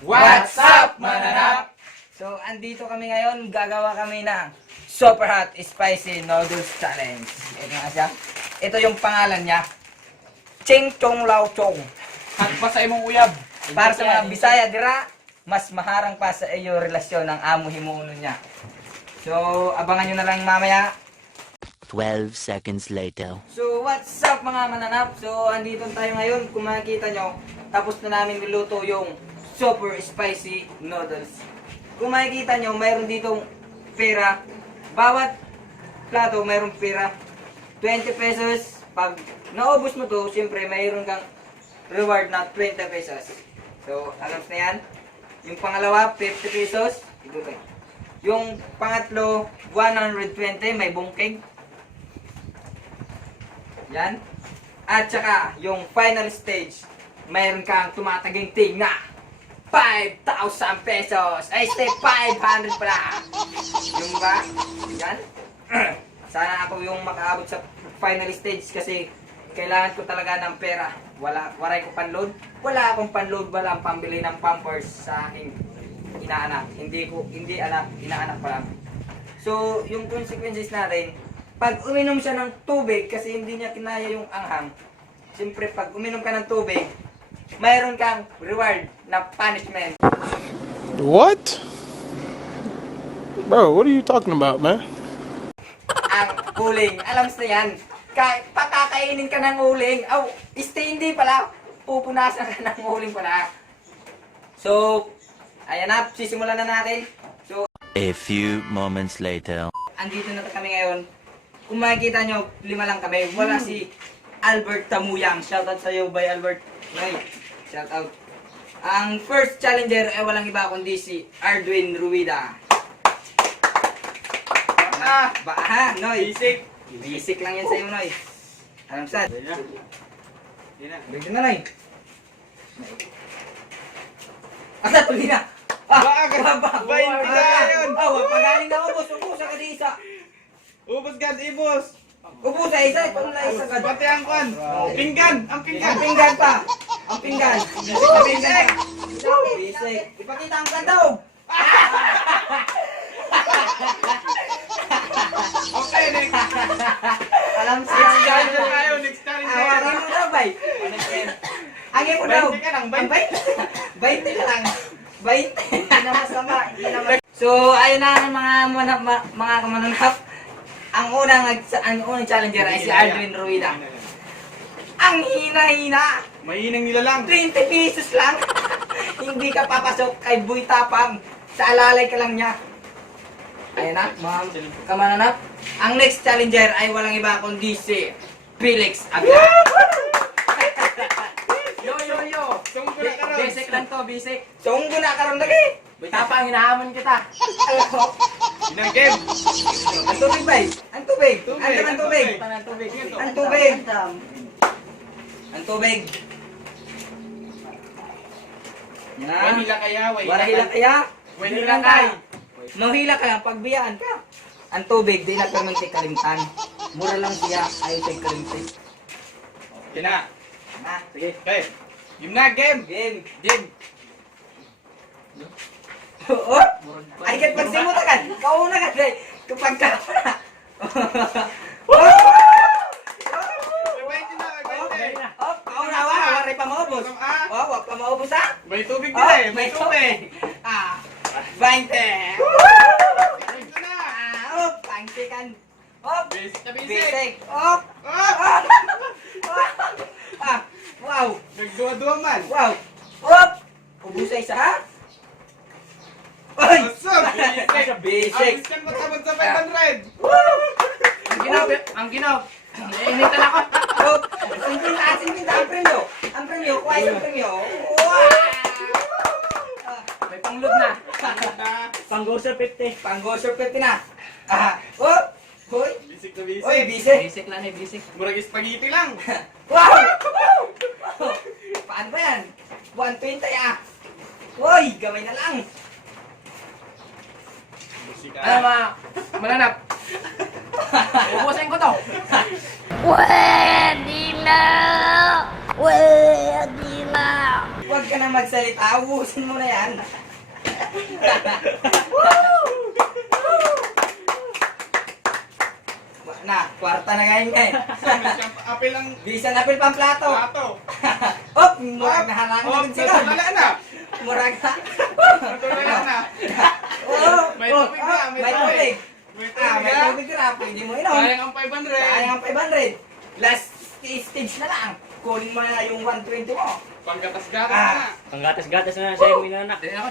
What's up, mananap? So, andito kami ngayon, gagawa kami ng Super Hot Spicy Noodles Challenge. Ito nga siya. Ito yung pangalan niya. Ching Chong Lao Chong. Hagpa sa imong uyab. Para sa mga Bisaya dira, mas maharang pa sa iyo relasyon ng amo himuuno niya. So, abangan nyo na lang mamaya. 12 seconds later. So, what's up mga mananap? So, andito tayo ngayon. Kung makikita nyo, tapos na namin niluto yung super spicy noodles. Kung makikita nyo, mayroon ditong pera. Bawat plato mayroong pera. 20 pesos. Pag naubos mo to, siyempre mayroon kang reward na 20 pesos. So, alam na yan. Yung pangalawa, 50 pesos. Ito tayo. Yung pangatlo, 120, may bungkig. Yan. At saka, yung final stage, mayroon kang tumataginting na 5,000 pesos. Ay, stay 500 pala. Yung ba? Yan. Sana ako yung makaabot sa final stage kasi kailangan ko talaga ng pera. Waray ko panload. Wala akong panload, wala ang pambili ng pampers sa aking inaanak. Hindi anak, inaanak pa lang. So, yung consequences natin, pag uminom siya ng tubig kasi hindi niya kinaya yung anghang, siyempre pag uminom ka ng tubig, mayroon kang reward na punishment. What? Bro, what are you talking about, man? Ang uling. Alam mo na yan. Pakakainin ka ng uling. Hindi pala. Pupunasan ka ng uling pala. So, ayan na. Sisimulan na natin. So, A few moments later. andito na kami ngayon. Kung makikita nyo, 5 lang kami. Wala si Albert Tamuyang. Shoutout sa iyo, by Albert. Nay, shoutout. Ang first challenger ay walang iba kundi si Arduin Ruida. Baha, Noy. Basic. Basic lang yan sa iyo, Noy. Alam sad. Bigyan na, Noy. Asa, tuloy na. Bain ka yun. Pagaling na ubos. Ubos sa kadisa. Ubos gad, ibos. Ubos sa isa. Ito na isa ka. Pati ang kwan. Pinggan. Ang pinggan. Ang pinggan pa. Ang pinggan. Ang pinggan. Bisik. Ipakita ang kandaw. Okay, next. Alam siya. Next challenger tayo. Next challenger. Awagin mo daw, bay. Angin mo daw. 20 ka lang, 20 ka lang. 20. Hindi na masama. Hindi na masama. So, ayun na mga kamananap. Ang unang challenger ay si Arduin Ruida. Ang hina-hina. Mahinang nila lang. 20 pesos lang. Hindi ka papasok kay Buy Tapang. Sa alalay ka lang niya. Ayun na, mga kamananap. Ang next challenger ay walang iba kundi si Felix Aguilar. Yo. Tungkol na karon. Basic lang to, basic. Tunggo na karon lagi. Buy Tapang, hinahamon kita. Inang game. Ang tubig ba? Ang tubig. Tubig. Ang tubig. Ang tubig. Ang tubig. Ang tubig. Yan. Wala kaya. Wala hila kaya? Wala kay. Manghila ka lang, pagbiyaan ka. Ang tubig, di na kami sa kalimtan. Mura lang siya, ayaw sa kalimtan. Kina. Sige. Okay. Game na, game. Game. Oh! Ay, kat pagsimuta ka. Kauna ka, day. Kapag ka na. Oh, kauna, wari pa maubos. Oh, wag pa maubos, ha? May tubig Oh, din eh. May tubig. 20. Ito na. Oh, pangsikan. Oh, Basic na basic. bisik. Oh, Oh! wow. Nagduwa-duwa man. Wow. Oh, ubus sa isa, ha? Oy! What's up? Basic. Abis kan matabag sa 500. Ang ginaw. Initan ako. Oh, sintinta ang premyo. Ang premyo, kuha yung premyo. Wow! May pangload na. Pang-grocer 50. Pang-grocer 50 na. Oh! Hoy! Basic na basic. Oy, basic. Basic lang eh, basic. Murag spaghetti lang. Wow! Paano ba yan? 120 ah. Hoy, gamay na lang. Basic Ano mga mananap? Ubusin ko to. Pwede na! Pwede na! Huwag ka nang magsalita. Ubusin mo na yan. Na, kwarta na ngayon eh. Apel ang Bisan apil pang plato. plato. Op! Murag na halangan Oh, natin sila. wala na. Murag na. Wala na. Oh, May tubig na, may may tubig. tubig. May May tubig tubig na. Pwede mo inom. Sayang ang 500. Sayang ang 500. Last stage na lang. Kunin mo na yung 120 mo. Panggatas-gatas Ah. na. Ang gatas-gatas na sa'yo, minanak. Din ako.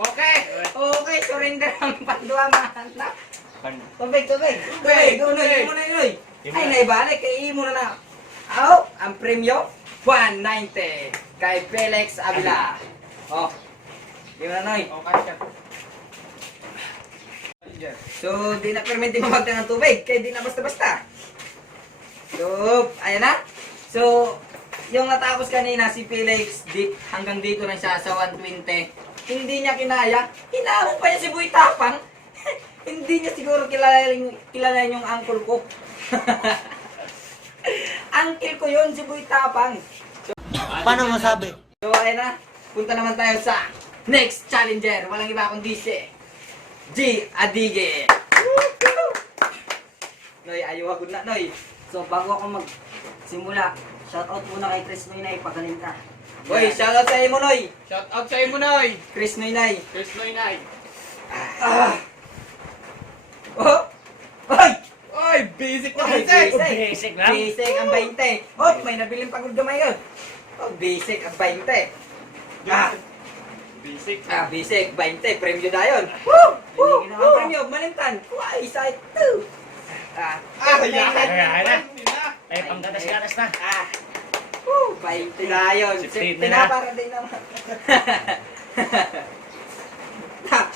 Okay. Okay, surrender ang pandua mahanap. Tubig. Tubig. Unoy. Ay, naibalik. Kay imo na na. Aw, ang premyo, 190. Kay Felix Avila. Oh. Di mo na, Noy. Okay. So, di na permente mamagdan ng tubig. Kaya di na basta-basta. So, ayan na. So, yung natapos kanina si Felix, hanggang dito lang siya sa 120. Hindi niya kinaya. Hinamon pa niya si Boy Tapang. Hindi niya siguro kilala yung uncle ko. Uncle ko yun, si Boy Tapang. Paano masabi? So, ayan na. Punta naman tayo sa next challenger. Walang iba kundi si G. Adige. Noy, ayaw ako na, Noy. So, bago ako magsimula, shoutout muna kay Chris Noynay, pagaling ka. Boy, shoutout sa iyo mo, Noy. Shout out sa iyo, Noy. Chris Noynay. Chris Noynay. Ah. Oh! Hoy! Oy, basic na Oy, basic. Basic lang. Basic ang 20. Oh, may nabiling pagod gamay yun. Oh, basic ang 20. Ah, Basic. basic, 20. Premyo na yun. Woo! Woo! Hindi na Ang ako. premyo, malintan. Kuha, isa ito. Yan. Ayan na. Hindi na. Ay, pang gatas-gatas na. Woo! 20 na yun. 16 16 na. na para din naman.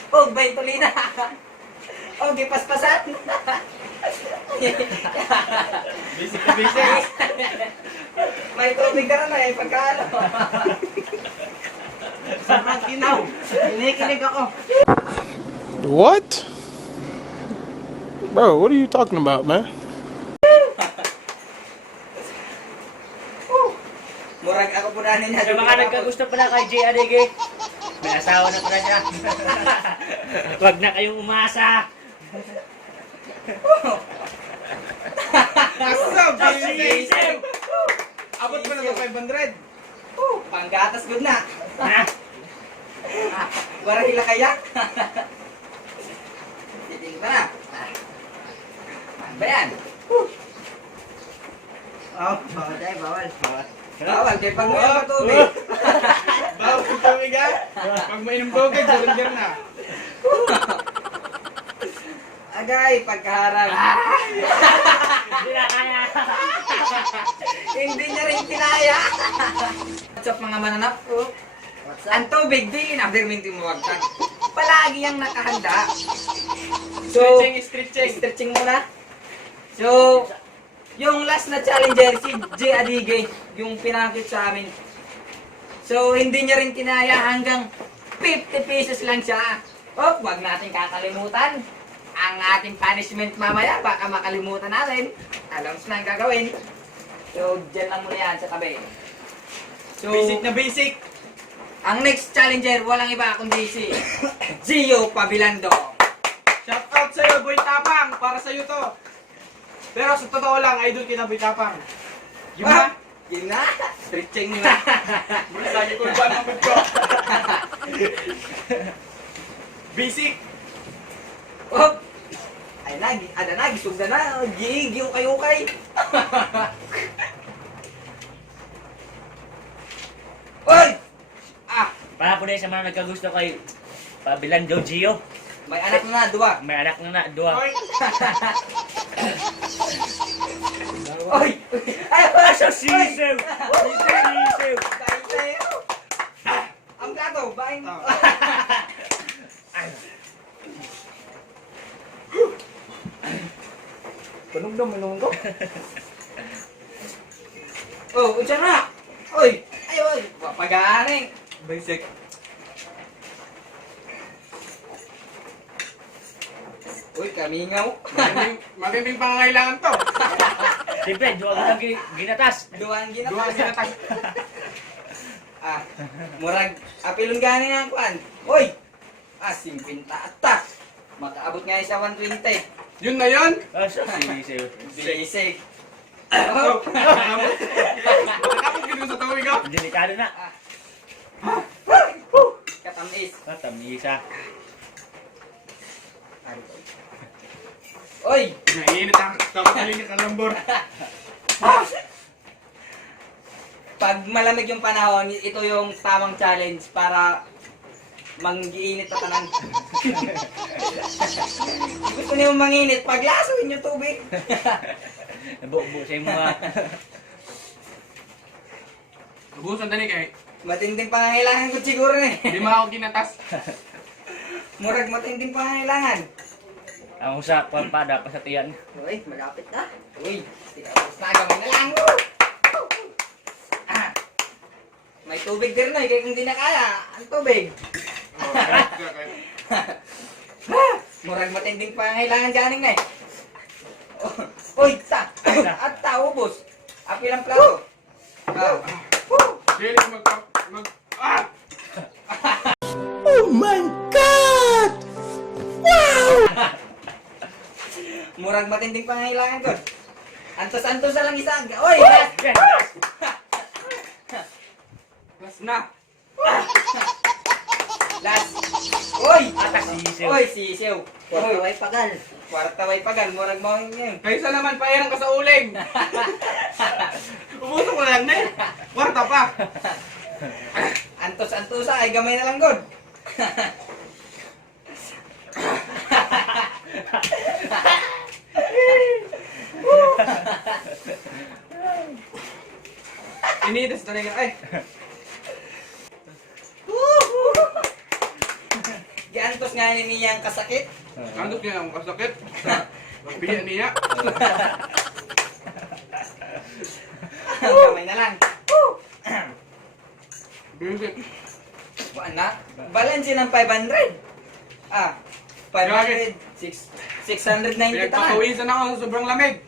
Oh, 20 na. Oh, gipaspasan. Basic na basic. May tubig ka na eh, pagkalo. Sobrang ginaw. Kinikilig ako. What? Bro, what are you talking about, man? Murag ako po na niya. Sa mga nagkagusto pala kay J. Adige, may asawa na pala siya. Huwag na kayong umasa. Asa, basic. Sisip! Abot mo na sa 500. Panggatas good na. Ha? Wala hila kaya? Titingin pa na. Ano ba yan? Oh, bawal tayo, bawal. Bawal, kaya pag may tubig. Bawal ang tubig ha. Pag mainom tubig, surrender na. Agay, pagkaharang. Hindi na kaya. Hindi niya rin pinaya. What's up mga mananap? What's up? Ang tubig, di na perminti mo wagtag. Palagi yung nakahanda. So, stretching muna. So, yung last na challenger, si J. Adige, yung pinakit sa amin. So, hindi niya rin kinaya hanggang 50 pesos lang siya. Oh, wag natin kakalimutan. Ang ating punishment mamaya, baka makalimutan natin. Alam na ang gagawin. So, dyan lang muna yan sa tabi. So, Basic na basic. ang next challenger, walang iba kundi si Gio Pabilando. Shout out sa iyo, Boy Tapang. Para sa iyo to. Pero sa totoo lang, idol kita, Boy Tapang. Yung Ah, ba? yun na, stretching na. Lagi ko ba naman ko? Basic. Oh, ay na, ada na, gisog na na, gigyo kayo kay. Oy! Para po na sa mga nagkagusto kay Pabilando Gio. May anak na, dua. May anak na dua. Oy. Oy! Ay, wala siya, Sisiw! Sisiw! Ang plato, bain. Tunog na, malungon ko. Oh, unsa na? Oy! Ay, oy! Pag-aaning. Basic. Uy, kamingaw. Mabimbing pangangailangan to. Siyempre, duwag na ginatas. Duwang Duwa ginatas. ginatas. Murag, apilong gani na ang kuan. Hoy! 50 atak. Makaabot nga sa 120. Yun na yun. Sisiw. Basic. Bakit ganun sa tawig ka? Delikado na. Katamis. Tamisa. Oy! Naiinit ang kapakaling ng kalambor. Pag malamig yung panahon, ito yung tamang challenge para mang-iinit na tanan. Gusto niyo manginit, paglasuin yung tubig. Nabuo-buo sa yung mga... Ubusan tani kay. Matinding pangangailangan ko siguro eh. Hindi mo ako ginatas. Murag matinding pangangailangan. Ang sa pampada pa sa tiyan. Uy, malapit na. Uy, tinapos na gamay na lang. Ah, may tubig din na, kaya kung di na kaya, ang tubig. Murag matinding pangangailangan ganing na eh. Uy, at ubos. Apilang plato. Dili ah! Oh my God! Murag matinding pangangailangan ko. Antos-antos na lang isa. Uy, last! Last na. Last! Uy! Atak sisiw. Uy, sisiw. Uy, way pagal. Kwarta way pagal. Murag mo yun. Kaysa naman pairang ka sa uling. Ubusan ko lang na eh. Kwarta pa. Antos-antosa ay gamay na lang god. Initas talaga. Ay. Giantos nga niya ang kasakit. Andos niya ang kasakit. Bigyan niya. Gamay na lang. Basic. Buwan na. Balance ng 500. 500. 690 tanan. Pinagpapawisan ako sa sobrang lamig.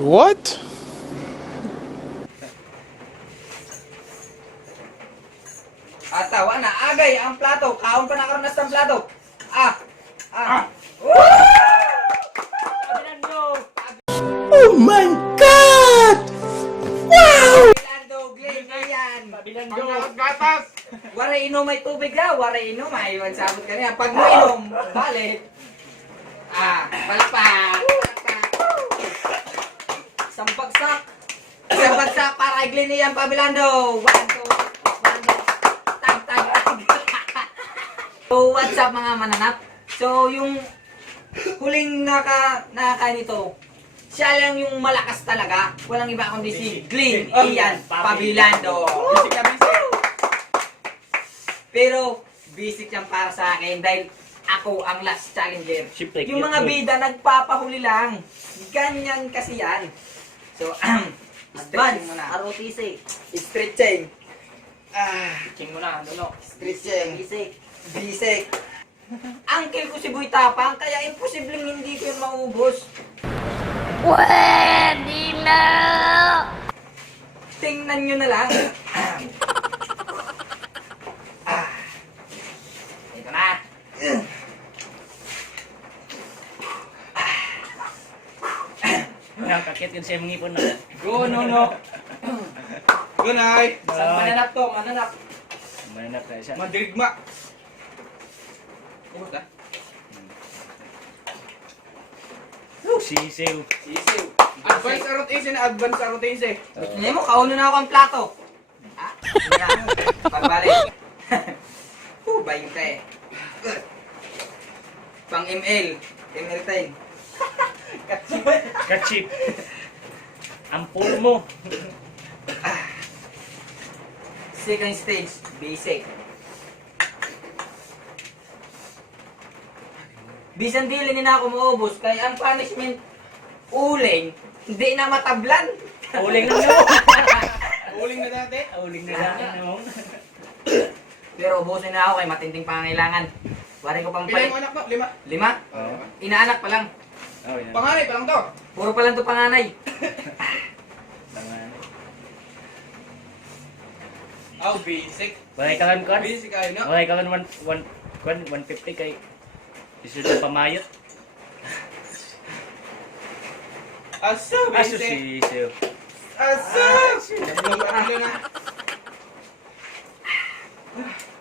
What? Tawa na. Agay ang plato. Kaon pa na karon ng plato. Oh my God! Pilando, Glenn, yan. Pagkakas gatas. Wara inom may tubig daw. Wara inom ay iwan sabot kanina. Pag mo inom, balik. Palakpak. Sampagsak. Sampagsak para kay Glenn yan, Pabilando. 1, 2, 1, tag, tag, tag. So, what's up mga mananap? So, yung huling naka nito, siya lang yung malakas talaga. Walang iba kundi si Glenn Ian Pabilando. Basic na basic. Pero, basic yan para sa akin dahil ako ang last challenger. Siyempre, Yung mga bida nagpapahuli lang. Ganyan kasi yan. So, stretching Advance, muna. ROTC. Stretching. Ching mo na, ano? Stretching. Basic. Basic. Uncle ko si Boy Tapang, kaya imposibleng hindi ko yun maubos. Pwede na! Tingnan nyo na lang. Ito na. Nakakit yun sa mga ipon na. Go, no. Good night. Saan mananap to? Mananap. Mananap na siya. Madirigma. Ubus na. Sisiw. Sisiw. Advance arot easy na advance arot easy. Hindi mo, kauno na ako ang plato. Pagbalik. Bayong ka eh. Pang ML. ML time. Kachip. Ampul mo. Second stage, basic. Bisan dili ni na ako maubos, kaya ang punishment, uling, hindi na matablan. Uling na mo. Uling na dati. Uling na lang. No? Pero ubusin na ako kay matinding pangangailangan. Wari ko pang Ilan yung anak mo? 5? 5? Inaanak pa lang. Oh, yun. Panganay pa lang to. Puro pa lang to panganay. Tama. Oh, basic. Walay ka kan. Basic kayo, no? Walay ka kan 150 kay isu na pamayot. Aso, Aso basic. si Aso! Ano na?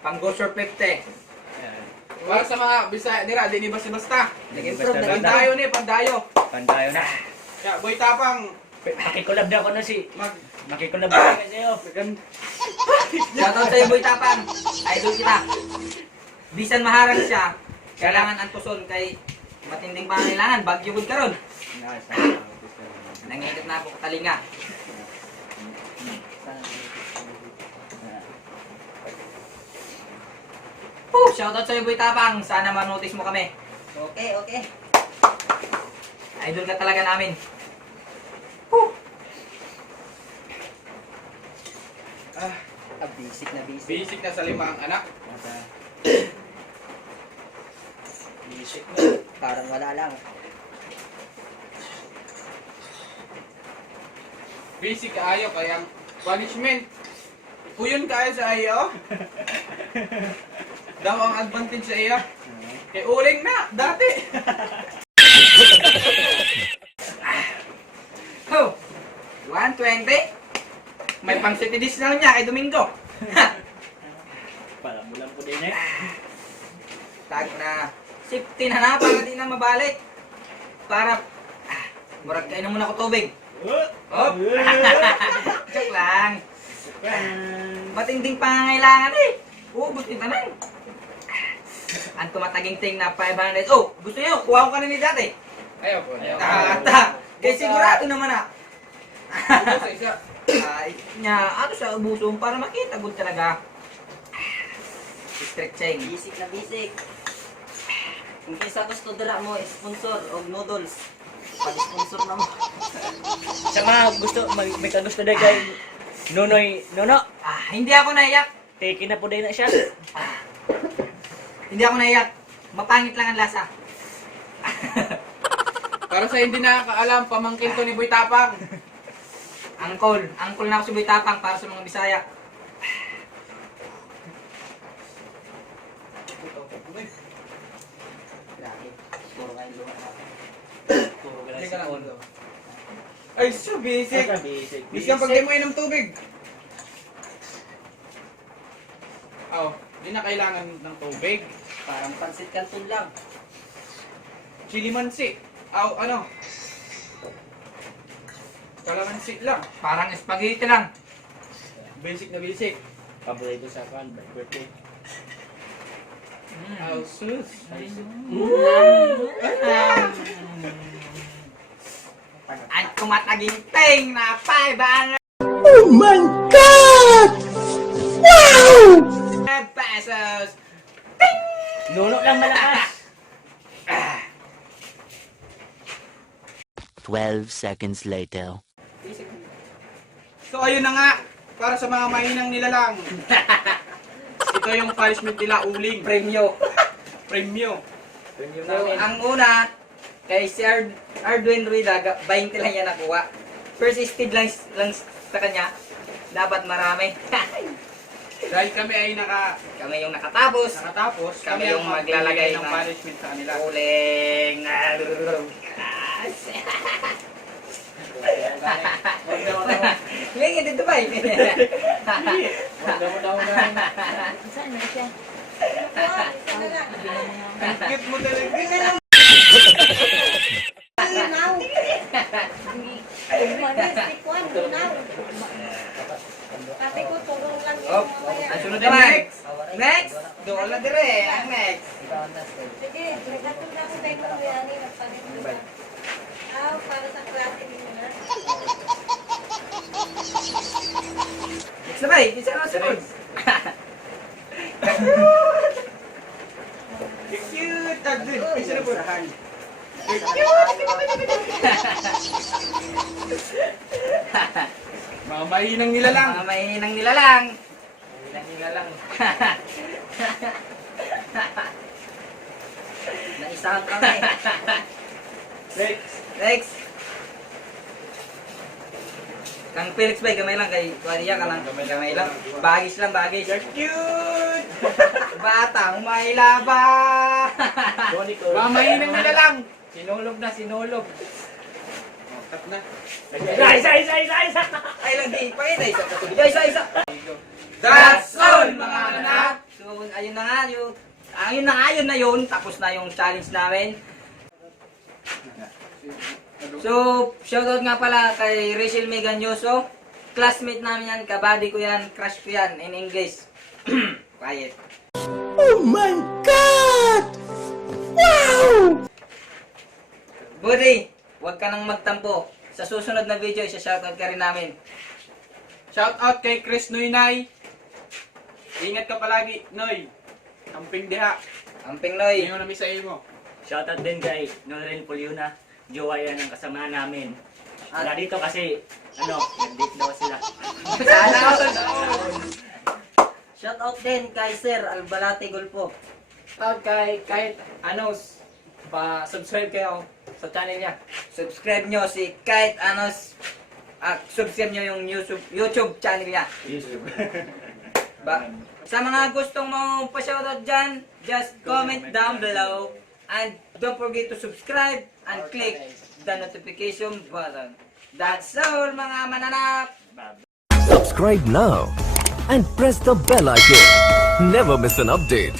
Pang go sure 50. Para sa mga Bisaya nila, di ni basta-basta. Nag-improve, Basta- Pandayo ni, pandayo. Pandayo na. Kaya, boy tapang. Makikulab na ako na si Mag... Makikulab na kasi oh. Shoutout sa'yo, Boy Tapang. Idol kita. Bisan maharang siya, kailangan antuson kay matinding pangailangan. Bagyo gud karon. Nangikot na ako katalinga. Shoutout sa'yo, Boy Tapang. Sana ma-notice mo kami. Okay, okay. Idol ka talaga namin. Basic na basic. Basic na sa 5 ang anak. Basic na. Parang wala lang. Basic kaayo, kaya punishment. Puyon kaayo sa iyo. Daw ang advantage sa iyo. Kay uling na, dati. Oh, 120? May pang city dish na niya kay Domingo. Para bulan po din eh. Tag na safety na na para di na mabalik. Para murag kainom muna ko tubig. Oh. Joke lang. Matinding pangangailangan eh. Ubus din tanan. Ang tumataging ting na 500. Oh, gusto niyo kuha ko kanina dati. Ayaw po. Ayaw. Kaya sigurado naman na. Ito sa isa. Ay, nya, ano sa ubuson para makita good talaga. Strict chain. Basic na basic. Kung kisa gusto dira mo, sponsor o noodles. Pag-sponsor na mo. Sa mga gusto, may kagusto din kay Nono, Hindi ako naiyak. take na po din na siya. Hindi ako naiyak. Mapangit lang ang lasa. Para sa hindi nakakaalam, pamangkin to ni Boy Tapang. Angkol na ako si Boy Tapang para sa mga Bisaya. Grabe. Puro nga yung luha. Puro ka Hindi lang ka lang. si Ay, so basic. Basic. Basic ang pag di mo inom tubig. Oh, hindi na kailangan ng tubig. Parang pansit canton lang. Chili mansi. Aw, ano? Kalamansi lang. Parang spaghetti lang. Basic na basic. Paborito sa kan, birthday. Aw, sus. Ang tumataging ting na 500 Oh my God! Wow! pesos. Nono lang malakas. 12 seconds later. So ayun na nga, para sa mga mahinang nilalang. Ito yung punishment nila, uling. Premyo. Premyo. So, ang una, kay si Arduin Ruida, 20 lang yan nakuha. First stage lang sa kanya, dapat marami. Dahil kami ay Kami yung nakatapos. nakatapos, Kami yung maglalagay ng ng punishment sa kanila. Uling. Ngayon dito ba eh? Cute mo talaga. Oh, ang sunod din next. Next. Doon na dire. Ang next. Sige, nagkatulog na ako tayo ng bayani, nagpalit mo na. Para sa klase ninyo na. Sabay, isa na sunod. Cute. Tagdun. Isa na po. Mga mahinang nilalang. Mga mahinang nilalang. Mahinang nilalang. Naisahan kami. Next. Kang Felix bay, gamay lang kay Kuya ka lang. Gamay lang. Bagis lang, bagis. Cute! Batang may laba. Mamahinang nila lang. Sinulog na, sinulog. Cut na. Isa! Ay lang di, pakita isa. That's all, mga anak! So, ayun na yun. Tapos na yung challenge namin. So, shoutout nga pala kay Rachel Meganyoso. Classmate namin yan, kabady ko yan, crush ko yan in English. Quiet. Oh my God! Wow! Buddy, huwag ka nang magtampo. Sa susunod na video, isa-shoutout ka rin namin. Shout out kay Chris Noynay. Ingat ka palagi, Noy. Amping diha. Amping Noy. Ngayon na sa mo. Shoutout din kay Noren Puliuna. Jowa yan ang kasama namin. Wala dito kasi, nag-date daw sila. Sana all. Shout out din kay Sir Albalate Gulpo. Shout out kay kahit Anos. Pa-subscribe kayo sa channel niya. Subscribe nyo si Kahit Anos. Subscribe nyo yung YouTube channel niya. Sa mga gustong mo pa-shoutout dyan, just comment down below. And don't forget to subscribe and click the notification button. That's all mga mananap! Subscribe now and press the bell icon. Never miss an update.